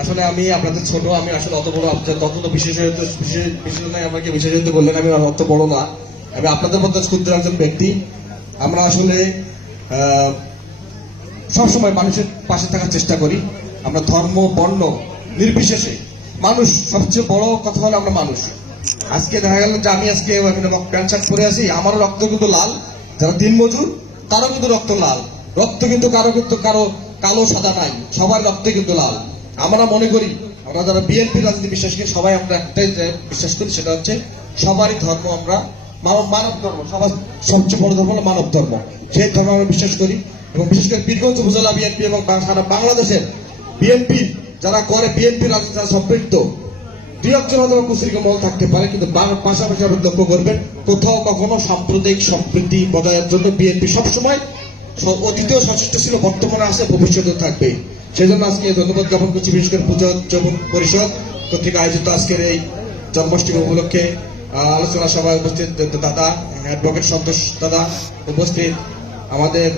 আসলে আমি আপনাদের ছোট, আমি আসলে অত বড় তত তো বিশেষত বিশেষ বিশেষ আমাকে বিশেষত বললেন, আমি অত বড় না। আমি আপনাদের মধ্যে ক্ষুদ্র একজন ব্যক্তি। আমরা আসলে সবসময় মানুষের পাশে থাকার চেষ্টা করি। আমরা ধর্ম, বর্ণ নির্বিশেষে। মানুষ, সবচেয়ে বড় কথা হলো আমরা মানুষ। আজকে দেখা গেল যে আমি আজকে প্যান্ট শার্ট পরে আছি, আমারও রক্ত কিন্তু লাল। যারা দিনমজুর তারও কিন্তু রক্ত লাল। রক্ত কিন্তু কারও কিন্তু কারও কালো, সাদা নাই। সবার রক্তে কিন্তু লাল। আমরা মনে করি, আমরা যারা বিএনপি রাজনীতি বিশ্বাস করি, সবাই আমরা একটাই বিশ্বাস করি, সেটা হচ্ছে সবারই ধর্ম আমরা মানব মানব ধর্ম, সবার সবচেয়ে বড় ধর্ম হলো মানব ধর্ম। সেই ধর্ম আমরা বিশ্বাস করি এবং বিশেষ করে বীরগঞ্জ উপজেলা বিএনপি এবং সারা বাংলাদেশের বিএনপি যারা করে বিএনপি রাজনীতি যারা সম্পৃক্ত। দুই একজন হয়তো কুশ্রীকে মল থাকতে পারে, কিন্তু পাশাপাশি আপনি লক্ষ্য করবেন, কোথাও কখনো সাম্প্রদায়িক সম্প্রীতি বজায়ের জন্য বিএনপি সবসময় অতীতেও সচেষ্ট ছিল বর্তমানে আছে, ভবিষ্যতেও থাকবে। সেই জন্য আজকে ধন্যবাদ জ্ঞাপন করছি, বিশেষ করে পূজা উদযাপন পরিষদ কর্তৃক আয়োজিত আজকের এই জন্মাষ্টমী উপলক্ষে। আলোচনা সভায় উপস্থিত দাদা, অ্যাডভোকেট সন্তোষ দাদা উপস্থিত। আমাদের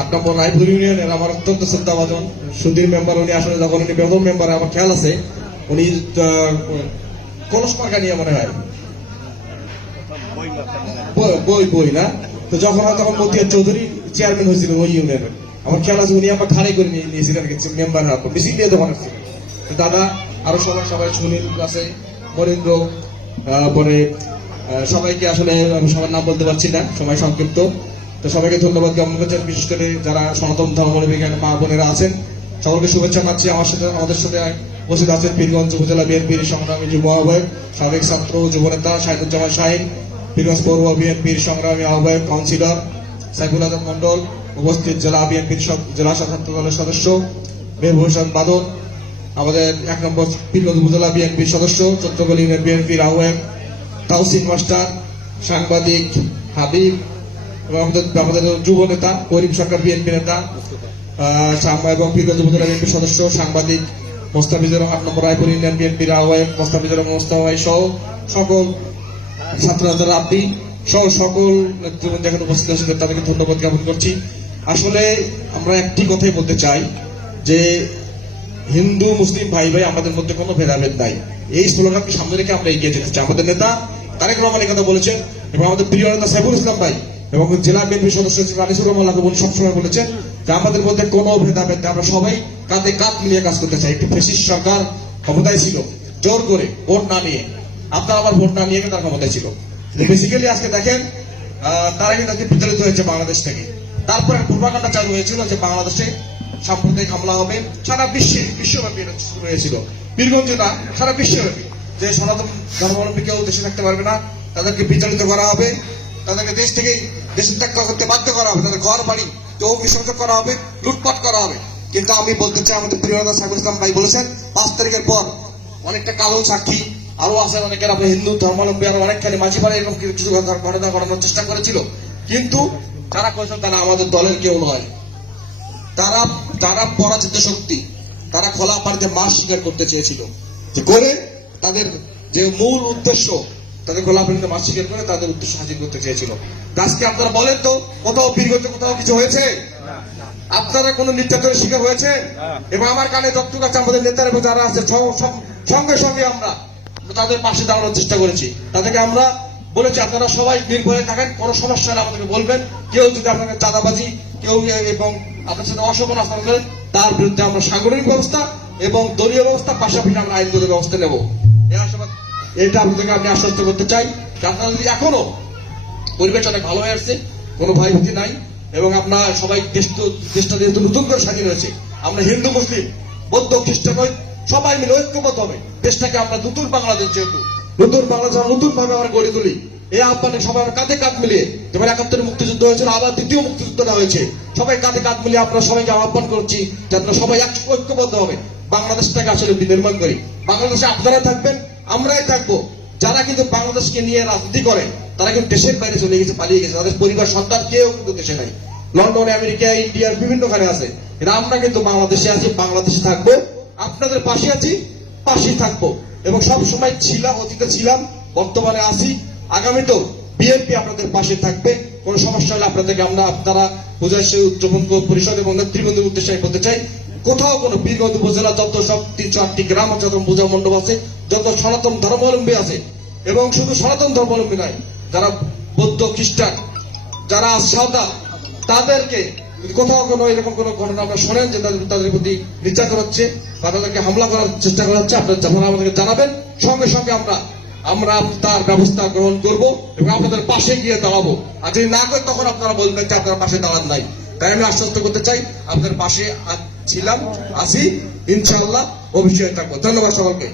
আট নম্বর রায়পুর ইউনিয়নের আমার অত্যন্ত শ্রদ্ধাভাজন সুধীর মেম্বার, উনি আসলে যখন উনি বেগম মেম্বার, আমার খেয়াল আছে, উনি কলস মার্কা নিয়ে মনে হয়। বই বই না? তো যখন হয় তখন মতিয়ার চৌধুরী চেয়ারম্যান হয়েছিল ওই ইউনিয়নের আমার খেয়াল আছে উনি আমার ঘাড়ে করে নিয়ে নিয়েছিলেন মেম্বার হাত। মিছিল নিয়ে তখন আসছিলেন দাদা আরও সবাই সবাই সুনীল আছে মনীন্দ্র আহ, পরে সবাইকে আসলে আমি সবার নাম বলতে পারছি না সময় সংক্ষিপ্ত। তো সবাইকে ধন্যবাদ জ্ঞাপন করছেন বিশেষ করে যারা সনাতন ধর্মাবলম্বী মা বোনেরা আছেন সকলকে শুভেচ্ছা পাচ্ছি আমার সাথে আমাদের সাথে উপস্থিত আছেন পীরগঞ্জ উপজেলা বিএনপির সংগ্রামী যুব আহ্বায়ক সাবেক ছাত্র যুবনেতা শাহিদুজ্জামান শাহিন। পীরগঞ্জ পৌর বিএনপির সংগ্রামী আহ্বায়ক কাউন্সিলর সাইফুল আজম মন্ডল উপস্থিত জেলা বিএনপির জেলা স্বতন্ত্র দলের সদস্য মেহবুব বাদল, আমাদের এক নম্বর পীরগঞ্জ উপজেলা বিএনপির সদস্য ইউনিয়ন বিএনপির আহ্বায়ক তাউসিন মাস্টার, সাংবাদিক হাবিব এবং আমাদের আমাদের যুব নেতা, করিম সরকার বিএনপি নেতা এবং পীরগঞ্জ উপজেলা বিএনপির সদস্য, সাংবাদিক মোস্তাফিজুর রহমান নম্বর রায়পুর ইউনিয়ন বিএনপির আহ্বায়ক মোস্তাফিজুর রহমান মোস্তাফা ভাই সহ সকল ছাত্র ছাত্রীরা আপনি সহ সকল নেতৃবৃন্দ এখানে উপস্থিত আছেন, তাদেরকে ধন্যবাদ জ্ঞাপন করছি। আসলে আমরা একটি কথাই বলতে চাই যে, হিন্দু, মুসলিম ভাই ভাই আমাদের মধ্যে কোনো ভেদাভেদ নাই। এই স্লোগানকে সামনে রেখে আমরা এগিয়ে যেতে চাই। আমাদের নেতা তারেক রহমান কথা বলেছেন এবং আমাদের প্রিয় নেতা সাইফুল ইসলাম ভাই এবং জেলা বিএনপি সদস্য রানিসুর রহমান লাগুবন সবসময় বলেছেন যে, আমাদের মধ্যে কোনো ভেদাভেদ। আমরা সবাই কাঁধে কাঁধ মিলিয়ে কাজ করতে চাই। একটি ফেসিস সরকার ক্ষমতায় ছিল। জোর করে ভোট না নিয়ে আপনার আবার ভোট না নিয়ে তার ক্ষমতায় ছিল। বেসিক্যালি আজকে দেখেন তারা কিন্তু আজকে বিতাড়িত হয়েছে বাংলাদেশ থেকে। তারপরে পূর্বাকাণ্ডা চালু হয়েছিল যে বাংলাদেশে সাম্প্রদায়িক হামলা হবে। সারা বিশ্বে, বিশ্বব্যাপী হয়েছিল। বীরগঞ্জে না সারা বিশ্বব্যাপী। যে সনাতন ধর্মাবলম্বী কেউ দেশে থাকতে পারবে না, তাদেরকে বিতাড়িত করা হবে। তাদেরকে দেশ থেকে দেশে ত্যাগ করতে বাধ্য করা হবে। তাদের ঘর, বাড়ি চৌ বিসর্জন করা হবে, লুটপাট করা হবে। কিন্তু আমি বলতে চাই, আমাদের প্রিয় নেতা সাইফুল ইসলাম ভাই বলেছেন, পাঁচ তারিখের পর অনেকটা কালো সাক্ষী আরও আছেন অনেকের আপনি হিন্দু ধর্মাবলম্বী আরও অনেকখানি মাঝি পাড়া এরকম কিছু কিছু ঘটনা ঘটনা ঘটানোর চেষ্টা করেছিল। কিন্তু যারা করেছেন তারা আমাদের দলের কেউ নয়। তারা তারা পরাজিত শক্তি তারা খোলা পানিতে মাছ শিকার করতে চেয়েছিল। করে তাদের যে মূল উদ্দেশ্য তাদের খোলা পানিতে মাছ শিকার করে তাদের উদ্দেশ্য হাসিল করতে চেয়েছিল। আজকে আপনারা বলেন তো কোথাও বীরগঞ্জে কোথাও কিছু হয়েছে? আপনারা কোনো নির্যাতনের শিকার হয়েছে? এবং আমার কানে যতটুকু আছে আমাদের নেতারা এবং যারা আছে সঙ্গে সঙ্গে আমরা তাদের পাশে দাঁড়ানোর চেষ্টা করেছি। তাদেরকে আমরা বলেছি, আপনারা সবাই নির্ভয়ে থাকেন, কোনো সমস্যা হলে আমাদেরকে বলবেন। কেউ যদি আপনাকে চাঁদাবাজি, কেউ এবং আপনার সাথে অশোভন আচরণ করেন তার বিরুদ্ধে আমরা সাংগঠনিক ব্যবস্থা এবং দলীয় ব্যবস্থা, পাশাপাশি আমরা আইনগত ব্যবস্থা নেব। এটা আপনাদেরকে আমি আশ্বস্ত করতে চাই। আপনারা যদি এখনও পরিবেশ অনেক ভালো হয়ে আসছে, কোনো ভয় ভীতি নাই, এবং আমরা সবাই দেশ দেশটা যেহেতু নতুন করে স্বাধীন হয়েছে আমরা হিন্দু, মুসলিম, বৌদ্ধ, খ্রিস্টান সবাই মিলে ঐক্যবদ্ধ হবে। দেশটাকে আমরা নতুন বাংলাদেশ যেহেতু, নতুন বাংলাদেশ আমরা নতুন ভাবে আমরা গড়ে তুলি। এই আহ্বানে সবাই আমরা কাঁধে কাঁধ মিলিয়ে যেমন একাত্তরে মুক্তিযুদ্ধ হয়েছিল, আবার দ্বিতীয় মুক্তিযুদ্ধটা হয়েছে। সবাই কাঁধে কাঁধ মিলিয়ে আমরা সবাইকে আহ্বান করছি যাতে সবাই এক ঐক্যবদ্ধ হবে। বাংলাদেশটাকে আসলে নির্মাণ করি। বাংলাদেশে আপনারা থাকবেন, আমরাই থাকব। যারা কিন্তু বাংলাদেশকে নিয়ে রাজনীতি করে, তারা কিন্তু দেশের বাইরে চলে গেছে, পালিয়ে গেছে। তাদের পরিবার, সন্তান কেউ কিন্তু দেশে নাই। লন্ডন, আমেরিকা, ইন্ডিয়ার বিভিন্নখানে আছে। কিন্তু আমরা কিন্তু বাংলাদেশে আছি, বাংলাদেশে থাকব। আপনাদের পাশে আছি, পাশেই থাকব। এবং সব সময় ছিলাম, অতীতে ছিলাম, বর্তমানে আছি। আগামীতেও বিএনপি আপনাদের পাশে থাকবে। কোনো সমস্যা হলে আপনাদেরকে আমরা, আপনারা বুঝাইছে উদ্যোগন পরিষদ এবং নেতৃবৃন্দের উদ্দেশ্যে বলতে চাই, কোথাও কোনো বীরগঞ্জ উপজেলা যত সব আটটি গ্রাম আছে, যত পূজা মণ্ডপ আছে, যত সনাতন ধর্মাবলম্বী আছে, এবং শুধু সনাতন ধর্মাবলম্বী নয়, যারা বৌদ্ধ খ্রিস্টান, যারা সাঁওতাল, তাদেরকে কোথাও কোনো এরকম কোনো ঘটনা আমরা শোনেন যে তাদের প্রতি নির্যাতন হচ্ছে বা তাদেরকে হামলা করার চেষ্টা করা হচ্ছে, আপনারা যেমন আমাদেরকে জানাবেন, সঙ্গে সঙ্গে আমরা আমরা তার ব্যবস্থা গ্রহণ করব এবং আপনাদের পাশে গিয়ে দাঁড়াবো। আর যদি না করে তখন আপনারা বলবেন যে আপনার পাশে দাঁড়ান নাই। তাই আমি আশ্বস্ত করতে চাই, আপনাদের পাশে ছিলাম আছি, ইনশাআল্লাহ, অবশ্যই থাকব ধন্যবাদ সকলকে।